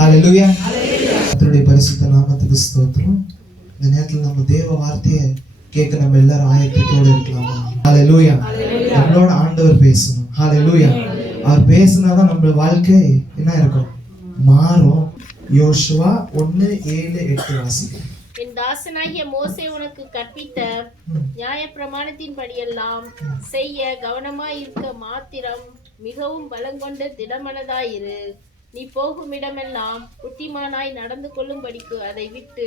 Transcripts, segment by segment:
ஹல்லேலூயா. கர்த்தருடைய பரிசுத்த நாமத்துக்கு ஸ்தோத்திரம். இந்த நேரத்தில் நம்ம தேவ வார்த்தையை கேட்க நம்ம எல்லாரும் ஆயத்தத்தோடு இருக்கலாமா? ஹல்லேலூயா. நம்மளோட ஆண்டவர் பேசணும். ஹல்லேலூயா. அவர் பேசினாதான் நம்ம வாழ்க்கை என்ன இருக்கும்? மாறும். யோசுவா 1:7-8 வாசிக்கும். என் தாசனாகிய மோசே உனக்கு கற்பித்த நியாய பிரமாணத்தின் படியெல்லாம் செய்ய கவனமாய் இருக்க மாத்திரம் மிகவும் பலங்கொண்டு திடமனதாயிரு. நீ போகும் இடமெல்லாம் புத்திமானாய் நடந்து கொள்ளும்படிக்கு அதை விட்டு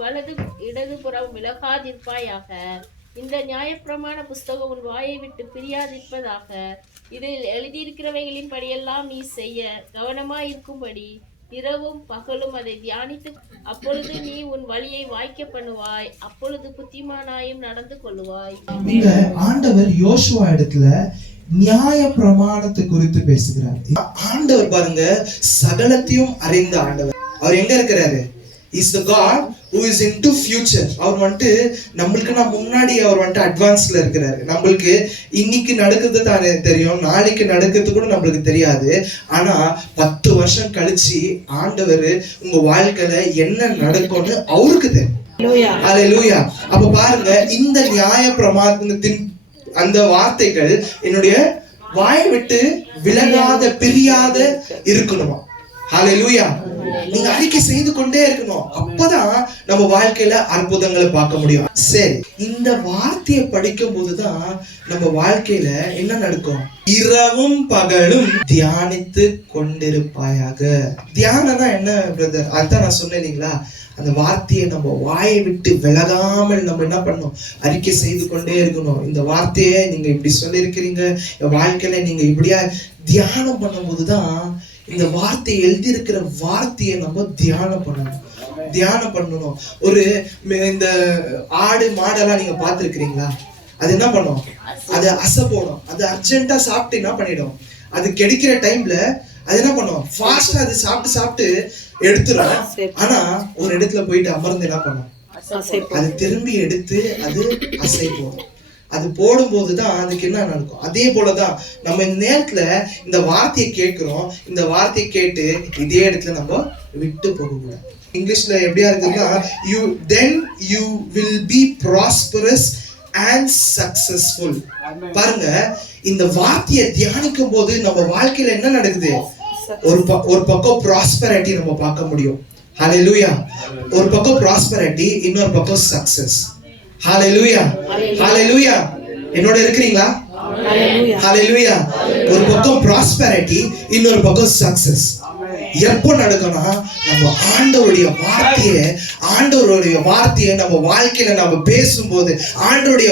வலது இடதுபுறம் விலகாதிருப்பாயாக. இந்த நியாயப்பிரமாண புஸ்தகம் உன் வாயை விட்டு பிரியாதிருப்பதாக. இதில் எழுதியிருக்கிறவைகளின் படியெல்லாம் நீ செய்ய கவனமாய் இருக்கும்படி இரவும் பகலும் அதை தியானித்து, அப்பொழுது நீ உன் வழியை வாய்க்க பண்ணுவாய், அப்பொழுது புத்திமானாயும் நடந்து கொள்ளுவாய். இங்க ஆண்டவர் யோசுவா இடத்துல நியாய பிரமாணத்தை குறித்து பேசுகிறார். ஆண்டவர் பாருங்க, சகலத்தையும் அறிந்த ஆண்டவர். அவர் எங்க இருக்கிறாரு? Is the God who is into future. அவர் வந்துட்டு நம்மளுக்கு முன்னாடி அவர் வந்துட்டு அட்வான்ஸ்ல இருக்கிறாரு. நம்மளுக்கு இன்னைக்கு நடக்குது தானே தெரியும், நாளைக்கு நடக்கிறது கூட நம்மளுக்கு தெரியாது. ஆனா 10 வருஷம் கழிச்சு ஆண்டவர் உங்க வாழ்க்கையில என்ன நடக்கும்னு அவருக்கு தெரியும். ஹல்லேலூயா. அப்ப பாருங்க, இந்த நியாய பிரமாணத்தின் அந்த வார்த்தைகள் என்னுடைய வாய் விட்டு விலகாத பிரியாத இருக்கணுமா? ஹல்லேலூயா. நீங்க அறிக்கை செய்து கொண்டே இருக்கணும். அப்பதான் நம்ம வாழ்க்கையில அற்புதங்களை பார்க்க முடியும். சரி, இந்த வார்த்தையை படிக்கும் போதுதான் நம்ம வாழ்க்கையில என்ன நடக்கும்? இரவும் பகலும் தியானித்து கொண்டிருப்பாயாக. தியானம் தான் என்ன பிரதர்? அதான் நான் சொன்னேன் இல்லைங்களா, அந்த வார்த்தையை நம்ம வாயை விட்டு விலகாமல் நம்ம என்ன பண்ணணும்? அறிக்கை செய்து கொண்டே இருக்கணும். இந்த வார்த்தையை நீங்க இப்படி சொல்லியிருக்கிறீங்க, வாழ்க்கையில நீங்க இப்படியா தியானம் பண்ணும்போதுதான் இந்த வார்த்தை எழுதியிருக்கிற வார்த்தையை நம்ம தியானம் பண்ணணும். ஒரு இந்த ஆடு மாடெல்லாம் நீங்க பார்த்துருக்கிறீங்களா? அது என்ன பண்ணும்? அது அசை போடும். அது அர்ஜென்ட்டா சாப்பிட்டு என்ன பண்ணிடும்? அது கிடைக்கிற டைம்ல அது என்ன பண்ணும்? ஃபாஸ்டா அது சாப்பிட்டு எடுத்துரும். ஆனா ஒரு இடத்துல போயிட்டு அமர்ந்து என்ன பண்ணும்? அது திரும்பி எடுத்து அது அசை போடும். அது போடும்போதுதான் அதுக்கு என்ன நடக்கும்? அதே போலதான் நம்ம இந்த நேரத்துல இந்த வார்த்தையை கேட்கிறோம். இந்த வார்த்தையை கேட்டு இதே இடத்துல நம்ம விட்டு போகக்கூடாது. இங்கிலீஷ்ல எப்படியா இருக்குன்னா, you will be prosperous and successful. பாருங்க, இந்த வார்த்தையை தியானிக்கும் போது நம்ம வாழ்க்கையில என்ன நடக்குது? ஒரு பக்கம் ப்ராஸ்பரிட்டி நம்ம பார்க்க முடியும். ஹல்லேலூயா. ஒரு பக்கம் ப்ராஸ்பரிட்டி, இன்னொரு பக்கம் சக்சஸ். ஹல்லேலூயா. ஹல்லேலூயா. என்னோட இருக்கிறீங்களா? ஹல்லேலூயா. ஒரு பக்கம் ப்ராஸ்பரிட்டி, இன்னொரு பக்கம் சக்சஸ். எப்போ நடக்கும்னா, நம்ம ஆண்டவருடைய வார்த்தையை நம்ம வாழ்க்கையில நம்ம பேசும்போது, ஆண்டவருடைய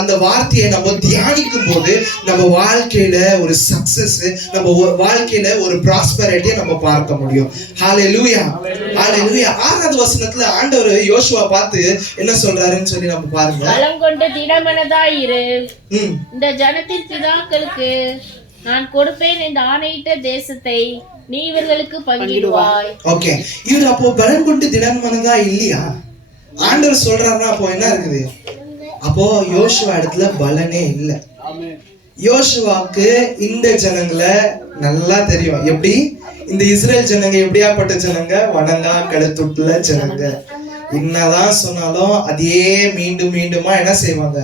அந்த வார்த்தையை நம்ம தியானிக்கும் போது நம்ம வாழ்க்கையில ஒரு சக்சஸ், நம்ம வாழ்க்கையில ஒரு ப்ராஸ்பரிட்டியை நம்ம பார்க்க முடியும். ஹல்லேலூயா. ஹல்லேலூயா. 6வது வசனத்துல ஆண்டவர் யோசுவா பார்த்து என்ன சொல்றாருன்னு சொல்லி நம்ம பாருங்க. பலம் கொண்டு திடமனதாயிரு. இந்த ஜனத்தின் பிதாக்களுக்கு நான் கொடுப்பேன் என்று ஆணையிட்ட தேசத்தை நீ இவர்களுக்கு பங்கிடுவாய். ஓகே, இவர் அப்போ பலம் கொண்டு திடமனதா இல்லையா? ஆண்டவர் சொல்றாருன்னா அப்போ என்ன இருக்குது? அப்போ யோசுவா இடத்துல பலனே இல்லை. யோசுவாக்கு இந்த ஜனங்களை நல்லா தெரியும். எப்படி? இந்த இஸ்ரேல் ஜனங்க எப்படியாப்பட்ட ஜனங்க? வணங்கா கழுத்துட்டுல ஜனங்க. என்னதான் சொன்னாலும் அதையே மீண்டும் மீண்டுமா என்ன செய்வாங்க?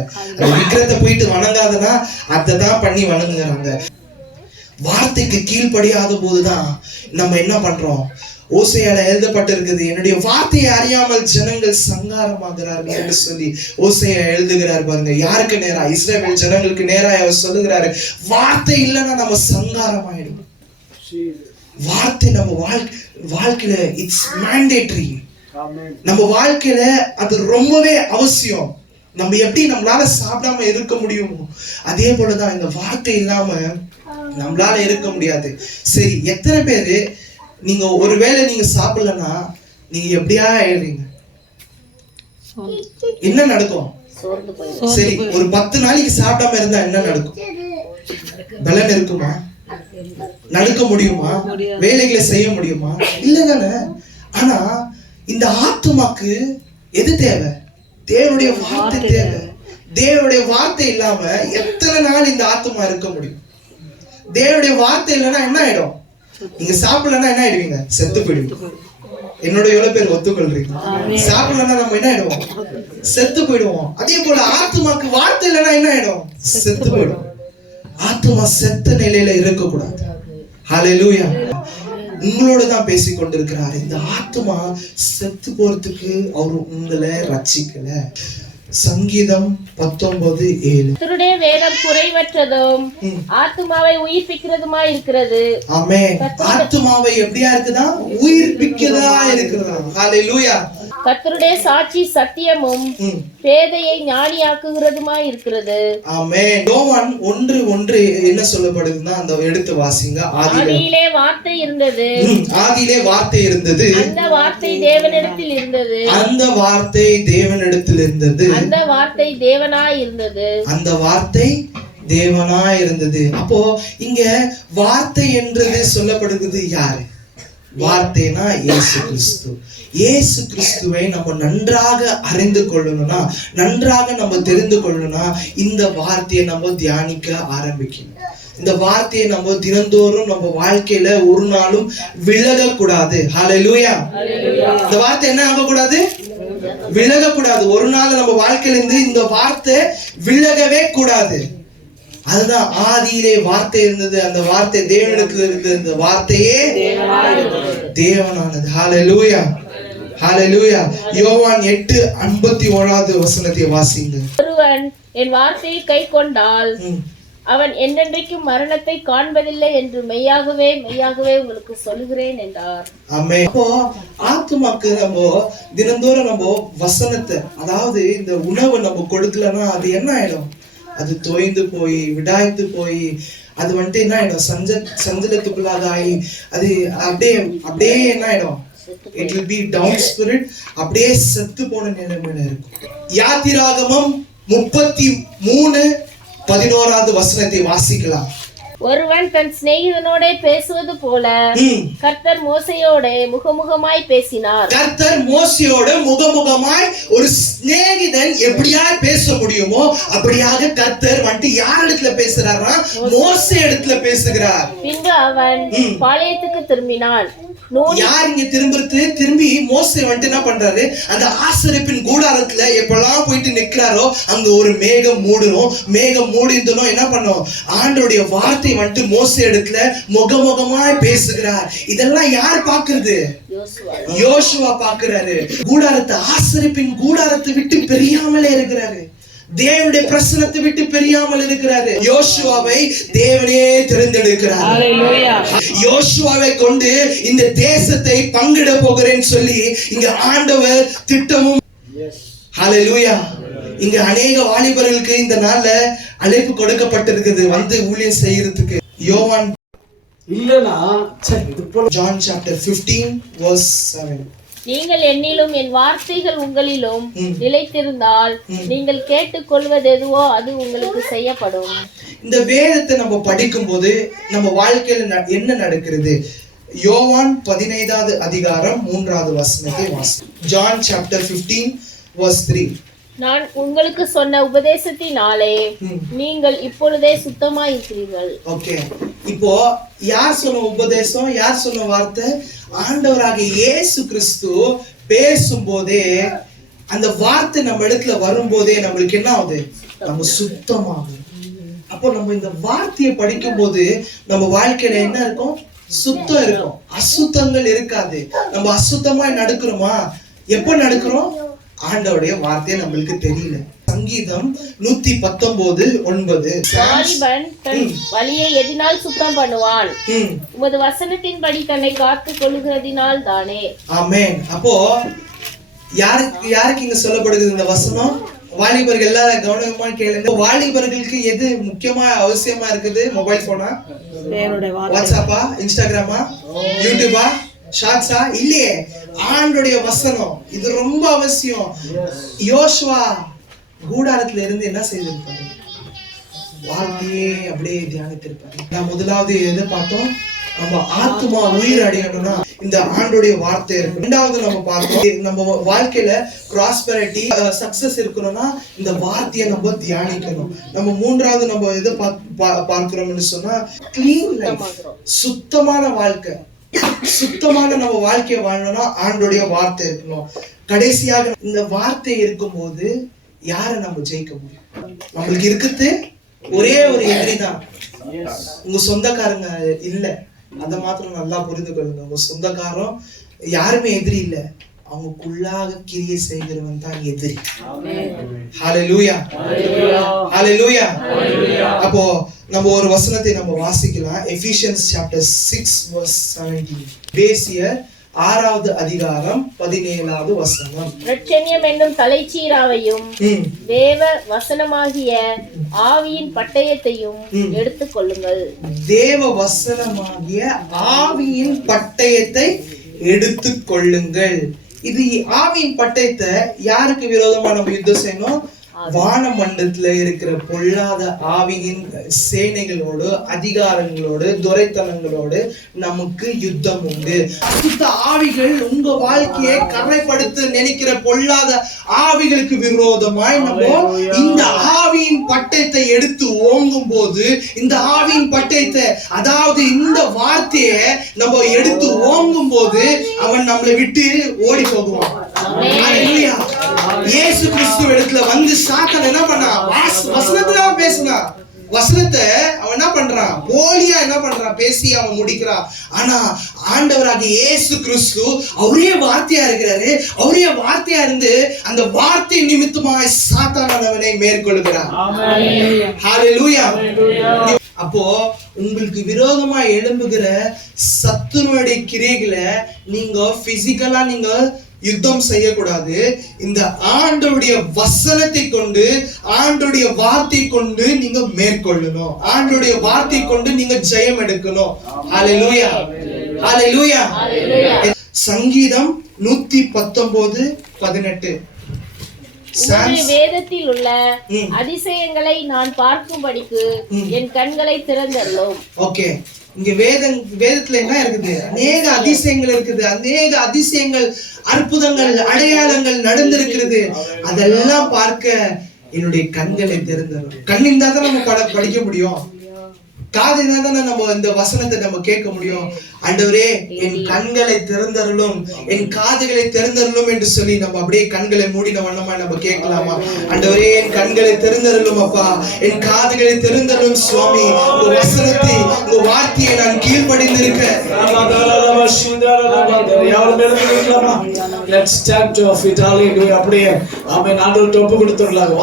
விக்கிரத்தை போயிட்டு வணங்காதனா அதை தான் பண்ணி வணங்குறாங்க. வார்த்தைக்கு கீழ்ப்படியாத போதுதான் நம்ம என்ன பண்றோம்? ஓசையால எழுதப்பட்டிருக்குது, என்னுடைய வார்த்தையை அறியாமல் ஜனங்கள் சங்காரமாகிறார்கள் என்று சொல்லி ஓசையா எழுதுகிறார். பாருங்க, யாருக்கு நேரா? இஸ்ரவேல் ஜனங்களுக்கு நேரா அவர் சொல்லுகிறாரு, வார்த்தை இல்லைன்னா நம்ம சங்காரமாயிடும். வார்த்தை நம்ம வாழ்க்கையில இட்ஸ் மேண்டேட்டரி. நம்ம வாழ்க்கையில அது ரொம்பவே அவசியம். நம்ம எப்படி நம்மளால சாப்பிடாம இருக்க முடியுமோ அதே போலதான் இந்த வார்த்தை இல்லாம நம்மளால இருக்க முடியாது. சரி, எத்தனை பேரு நீங்க ஒருவேளை நீங்க சாப்பிடலன்னா நீங்க எப்படியா எழுறீங்க? என்ன நடக்கும்? சரி, ஒரு 10 நாளைக்கு சாப்பிடாம இருந்தா என்ன நடக்கும்? பலன் இருக்குமா? நடக்க முடியுமா? வேலைகளை செய்ய முடியுமா? இல்ல தானே. ஆனா இந்த ஆத்துமாக்கு எது தேவை? தேவனுடைய வார்த்தை தேவை. தேவனுடைய வார்த்தை இல்லாம எத்தனை நாள் இந்த ஆத்துமா இருக்க முடியும்? தேவனுடைய வார்த்தை இல்லைன்னா என்ன ஆயிடும்? நீங்க சாப்பிடலன்னா என்ன ஆயிடுவீங்க? செத்து போயிடுவீங்க. என்னோட எவ்வளவு பேர் ஒத்துக்கொள்றீங்க? சாப்பிடலன்னா நம்ம என்ன ஆயிடுவோம்? செத்து போயிடுவோம். அதே போல ஆத்துமாக்கு வார்த்தை இல்லைன்னா என்ன ஆயிடும்? செத்து போயிடும். ஆத்துமா செத்த நிலையில இருக்கக்கூடாது. ஹல்லேலூயா. உங்களோட தான் பேசிக் கொண்டிருக்கிறார். இந்த ஆத்துமா செத்து போறதுக்கு அவர் உங்களை ரட்சிக்கல. சங்கீதம் 19:7. கர்த்தருடைய வேதம் குறைவற்றதும் ஆத்துமாவை உயிர்ப்பிக்கிறதுமா இருக்கிறது. ஆமென். ஆத்துமாவை எப்படியா இருக்குதா? உயிர்ப்பிக்கிறதா இருக்கிறதா. ஹல்லேலூயா. கர்த்தருடைய சாட்சி சத்தியமும் பேதையை ஞானியாக்குகிறதுமா இருக்கிறது. ஆமென். யோவான் 1:1 என்ன சொல்லப்படுதுன்னா அந்த எடுத்து வாசிங்க. ஆதியிலே வார்த்தை இருந்தது. ஆதியிலே வார்த்தை இருந்தது. அந்த வார்த்தை தேவனிடத்தில் இருந்தது. அந்த வார்த்தை தேவனிடத்தில் இருந்தது. அந்த வார்த்தை தேவனாய் இருந்தது. அந்த வார்த்தை தேவனாய் இருந்தது. அப்போ இங்க வார்த்தை என்றது சொல்லப்படுகிறது யாரு? வார்த்தைனா இயேசு கிறிஸ்து. இயேசு கிறிஸ்துவை நம்ம நன்றாக அறிந்து கொள்ளணும்னா, நன்றாக நம்ம தெரிந்து கொள்ளணும்னா இந்த வார்த்தையை நம்ம தியானிக்க ஆரம்பிக்கணும். இந்த வார்த்தையை நம்ம தினந்தோறும் நம்ம வாழ்க்கையில ஒரு நாளும் விலகக்கூடாது. ஹல்லேலூயா. இந்த வார்த்தை என்ன ஆகக்கூடாது? விலகக்கூடாது. ஒரு நாள் நம்ம வாழ்க்கையில இருந்து இந்த வார்த்தை விலகவே கூடாது. அதுதான் ஆதியிலே வார்த்தை இருந்தது. அந்த வார்த்தை தேவனிடத்தில் இருந்தது. அந்த வார்த்தையே தேவனானது. ஹல்லேலூயா. ஹல்லேலூயா. யோவான் 8:51 வாசிங்க. ஒருவன் என் வார்த்தையை கைக்கொண்டால் அவன் என்றென்றைக்கும் மரணத்தை காண்பதில்லை என்று மெய்யாகவே மெய்யாகவே உங்களுக்கு சொல்லுகிறேன் என்றார். ஆமென். அப்போ ஆத்துமாக்கு நம்ம தினந்தோறும் நம்ம வசனத்தை, அதாவது இந்த உணவை நம்ம கொடுக்கலன்னா அது என்ன ஆயிடும்? அது தோய்ந்து போய் விடாய்த்து போய் அது வந்துட்டு என்ன ஆயிடும்? சஞ்சலத்துக்குள்ளாக ஆகி அது அப்படியே என்ன ஆயிடும்? It will be down spirit. அப்படியே செத்து போன நிலைமையில இருக்கும். யாத்திராகமம் 33:11 வாசிக்கலாம். ஒருவன் தன் சிநேகிதனோட பேசுவது போல கர்த்தர் மோசையோட முகமுகமாய் பேசினார். கர்த்தர் மோசையோட முகமுகமாய் ஒரு சிநேகிதன் எப்படியா பேச முடியுமோ அப்படியாக கர்த்தர் வந்துட்டு யார் இடத்துல பேசுறாரா? மோசே இடத்துல பேசுகிறார். பின்பு அவன் பாளையத்துக்கு திரும்பினான். யார் இங்க திரும்பி மோசே வந்துட்டு என்ன பண்றாரு? அந்த ஆசரிப்பின் கூடாரத்துல எப்பெல்லாம் போயிட்டு நிக்கிறாரோ அங்க ஒரு மேகம் மூடணும். மேகம் மூடிந்தனும் என்ன பண்ணும்? ஆண்டவருடைய வார்த்தை வந்துட்டு மோசே இடத்துல முகமுகமாய் பேசுகிறார். இதெல்லாம் யார் பாக்குறது? யோசுவா பாக்குறாரு. கூடாரத்தை, ஆசரிப்பின் கூடாரத்தை விட்டு பிரியாமலே இருக்கிறாரு. தேவனுடைய பிரசன்னத்தை விட்டு பிரியாமல் இருக்கிறாரு. யோசுவாவை தேவனே தெரிந்தெடுக்கிறார். யோசுவாவை கொண்டு இந்த தேசத்தை பங்கிட போகிறேன்னு சொல்லி இங்க ஆண்டவர் திட்டமும். ஹல்லேலூயா. இங்க அநேக வாலிபர்களுக்கு இந்த நாள்ல அழைப்பு கொடுக்கப்பட்டிருக்குது வந்து ஊழியம் செய்யறதுக்கு. யோவான் John chapter 15:7. நீங்கள் என்னிலும் என் வார்த்தைகள் உங்களிலும் நிலைத்திருந்தால் நீங்கள் கேட்டுக்கொள்வது எதுவோ அது உங்களுக்கு செய்யப்படும். இந்த வேதத்தை நம்ம படிக்கும் போது நம்ம வாழ்க்கையில என்ன நடக்கிறது? யோவான் 15:3 வாசி. John chapter 15:3. நான் உங்களுக்கு சொன்ன உபதேசத்தினாலே நீங்கள் இப்பொழுதே சுத்தமாய் இருக்கிறீர்கள். ஓகே. இப்போ யார் சொன்ன உபதேசம்? யார் சொன்ன வார்த்தை? ஆண்டவராகிய இயேசு கிறிஸ்து பேசும்போதே அந்த வார்த்தை நம்ம இடத்துல வரும்போதே நம்மளுக்கு என்ன ஆகுது? நம்ம சுத்தமாகும். அப்போ நம்ம இந்த வார்த்தையை படிக்கும் போது நம்ம வாழ்க்கையில என்ன இருக்கும்? சுத்தம் இருக்கும். அசுத்தங்கள் இருக்காது. நம்ம அசுத்தமா நடக்கிறோமா? எப்ப நடக்கிறோம்? ஆண்டவருடைய வார்த்தையை நம்மளுக்கு தெரியல. சங்கீதம் 119:9. வாலிபன் தன் வழியை எதினால் சுத்தம் பண்ணுவான்? உமது வசனத்தின்படி தன்னை காத்துக் கொள்ளுகிறதினால் தானே. ஆமென். அப்போ யாருக்கு இங்க சொல்லப்படுகிறது இந்த வசனம்? வாலிபர்கள் எல்லாரும் கவனமா கேளுங்க. வாலிபர்களுக்கு எது முக்கியமா அவசியமா இருக்குது? மொபைல் போனா, வாட்ஸ்அப்பா, இன்ஸ்டாகிராமா, யூடியூபா, ஷார்ட்ஸா? இல்லையே, ஆண்டோடைய வசனம். இது ரொம்ப அவசியம். யோசுவா கூடாரத்துல இருந்து என்ன செய்திருப்பாரு? வார்த்தையே அப்படியே தியானித்திருப்பாரு. நான் முதலாவது எதை பார்த்தோம்? நம்ம ஆத்துமா உயிர் அடையணும்னா இந்த ஆண்டுடைய வார்த்தை இருக்கு. ரெண்டாவது நம்ம பார்த்தோம், நம்ம வாழ்க்கையில ப்ராஸ்பரிட்டி சக்சஸ் இருக்கணும்னா இந்த வார்த்தையை நம்ம தியானிக்கணும். நம்ம மூன்றாவது நம்ம எதை பார்க்கிறோம்னு சொன்னா கிளீன் லைஃப், சுத்தமான வாழ்க்கை. சுத்தமான நம்ம வாழ்க்கையை வாழணும்னா ஆண்டுடைய வார்த்தை இருக்கணும். கடைசியாக இந்த வார்த்தை இருக்கும்போது யாரை நம்ம ஜெயிக்க முடியும்? நம்மளுக்கு இருக்குது ஒரே ஒரு எதிரி தான், உங்க சொந்தக்காரங்க இல்ல. அதை மாத்திரம் நல்லா புரிந்து கொள்ளுங்க. உங்க சொந்தக்காரம் யாருமே எதிரி இல்ல, அவங்களுக்குள்ளாக கிரியை செய்கிறவன் தான் எதிரி. ஹல்லேலூயா, ஹல்லேலூயா. அப்போ நம்ம ஒரு வசனத்தை நம்ம வாசிக்கலாம். Ephesians chapter 6:17. பேசியர் 6வது அதிகாரம் 17வது வசனம். இரட்சண்யம் என்னும் தலைச்சீராவையும் தேவ வசனமாகிய ஆவியின் பட்டயத்தையும் எடுத்துக் கொள்ளுங்கள். தேவ வசனமாகிய ஆவியின் பட்டயத்தை எடுத்துக் கொள்ளுங்கள். இது ஆவியின் பட்டயத்தை யாருக்கு விரோதமா நம்ம யுத்தம் செய்யணும்? வானமண்டலத்துல இருக்கிற பொல்லாத ஆவியின் சேனைகளோடு, அதிகாரங்களோடு, துரைத்தனங்களோடு நமக்கு யுத்தம் உண்டு. அசுத்த ஆவிகள் உங்க வாழ்க்கையை கரைப்படுத்த நினைக்கிற பொல்லாத ஆவிகளுக்கு விரோதமாய் நம்ம இந்த ஆவியின் பட்டயத்தை எடுத்து ஓங்கும் போது, இந்த ஆவியின் பட்டயத்தை, அதாவது இந்த வார்த்தையை நம்ம எடுத்து ஓங்கும் போது அவன் நம்மளை விட்டு ஓடி போகுவான். இயேசு கிறிஸ்து இடத்துல வந்து சாத்தான் என்ன பண்ணா? வசனத்துல பேசினா, வசனத்தை அவன் என்ன பண்றான்? போலியா என்ன பண்றான்? பேசி அவன் முடிக்கிறான். ஆனா ஆண்டவராகிய இயேசு கிறிஸ்து அவரே வார்த்தையா இருக்கிறாரு. அவரே வார்த்தையா இருந்து அந்த வார்த்தை நிமித்தமாய் சாத்தானவனை மேற்கொள்கிறார். ஹல்லேலூயா. அப்போ உங்களுக்கு விரோதமா எழும்புகிற சத்துருடைய கிரியைகளை நீங்க பிசிக்கலா நீங்க யுத்தம் செய்யக்கூடாது. இந்த ஆண்டவருடைய வசனத்தை கொண்டு, ஆண்டவருடைய வார்த்தை கொண்டு நீங்க மேற்கொள்ளணும். ஆண்டவருடைய வார்த்தை கொண்டு நீங்க ஜெயம் எடுக்கணும். ஹல்லேலூயா, ஹல்லேலூயா. சங்கீதம் 119:18. வேதத்தில் உள்ள அதிசயங்களை நான் பார்க்கும்படிக்கு என் கண்களை திறந்தருளும். ஓகே, இங்க வேதத்துல என்ன இருக்குது? அநேக அதிசயங்கள் இருக்குது. அநேக அதிசயங்கள், அற்புதங்கள், அடையாளங்கள் நடந்திருக்கிறது. அதெல்லாம் பார்க்க என்னுடைய கண்களை திறந்தரும். கண் இருந்தா தான் நம்ம படிக்க முடியும். காது இருந்தா தானே நம்ம இந்த வசனத்தை நம்ம கேட்க முடியும். ஆண்டவரே என் கண்களை திறந்தருளும், என் காதுகளை திறந்தருளும் என்று சொல்லி நம்ம அப்படியே கண்களை மூடின வண்ணமா நம்ம கேட்கலாமா? ஆண்டவரே என் கண்களை திறந்தருளும் அப்பா, என் காதுகளை திறந்தருளும் சுவாமி. உங்க வசனத்தை, உங்க வார்த்தையை நான் கீழ்ப்படிந்திருக்க. Let's start off it. Hallelujah. அப்படியே ஆமென். ஆண்டவருக்கு ஒப்பு கொடுத்துடலாம்.